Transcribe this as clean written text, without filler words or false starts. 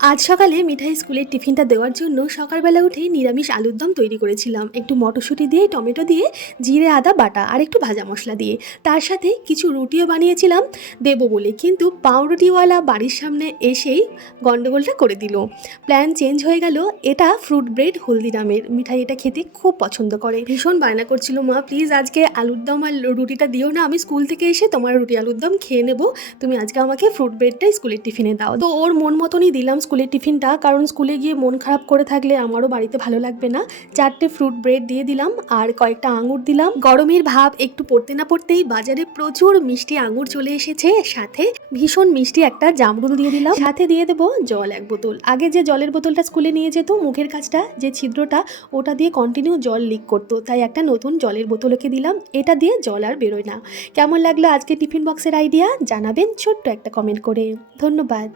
আজ সকালে মিঠাই স্কুলের টিফিনটা দেওয়ার জন্য সকালবেলা উঠেই নিরামিষ আলুর দম তৈরি করেছিলাম, একটু মটরশুঁটি দিয়ে, টমেটো দিয়ে, জিরে আদা বাটা আর একটু ভাজা মশলা দিয়ে। তার সাথে কিছু রুটিও বানিয়েছিলাম দেবো বলে, কিন্তু পাউরুটিওয়ালা বাড়ির সামনে এসেই গন্ডগোলটা করে দিল। প্ল্যান চেঞ্জ হয়ে গেল। এটা ফ্রুট ব্রেড হলদিরামের মিঠাই, এটা খেতে খুব পছন্দ করে। ভীষণ বায়না করছিল, মা প্লিজ আজকে আলুর দম আর রুটিটা দিও না, আমি স্কুল থেকে এসে তোমার রুটি আলুর দম খেয়ে নেবো, তুমি আজকে আমাকে ফ্রুট ব্রেডটা স্কুলের টিফিনে দাও। তো ওর মন মতনই দিলাম স্কুলের টিফিনটা, কারণ স্কুলে গিয়ে মন খারাপ করে থাকলে আমারও বাড়িতে ভালো লাগবে না। 4টে ফ্রুট ব্রেড দিয়ে দিলাম আর কয়েকটা আঙুর দিলাম। গরমের ভাব একটু পড়তে না পড়তেই বাজারে প্রচুর মিষ্টি আঙুর চলে এসেছে, সাথে ভীষণ মিষ্টি একটা জামরুল দিয়ে দিলাম, সাথে দিয়ে দেবো জল 1 বোতল। আগে যে জলের বোতলটা স্কুলে নিয়ে যেত, মুখের কাছটা যে ছিদ্রটা, ওটা দিয়ে কন্টিনিউ জল লিক করতো, তাই একটা নতুন জলের বোতলকে দিলাম। এটা দিয়ে জল আর বেরোয় না। কেমন লাগলো আজকে টিফিন বক্সের আইডিয়া জানাবেন ছোট্ট একটা কমেন্ট করে। ধন্যবাদ।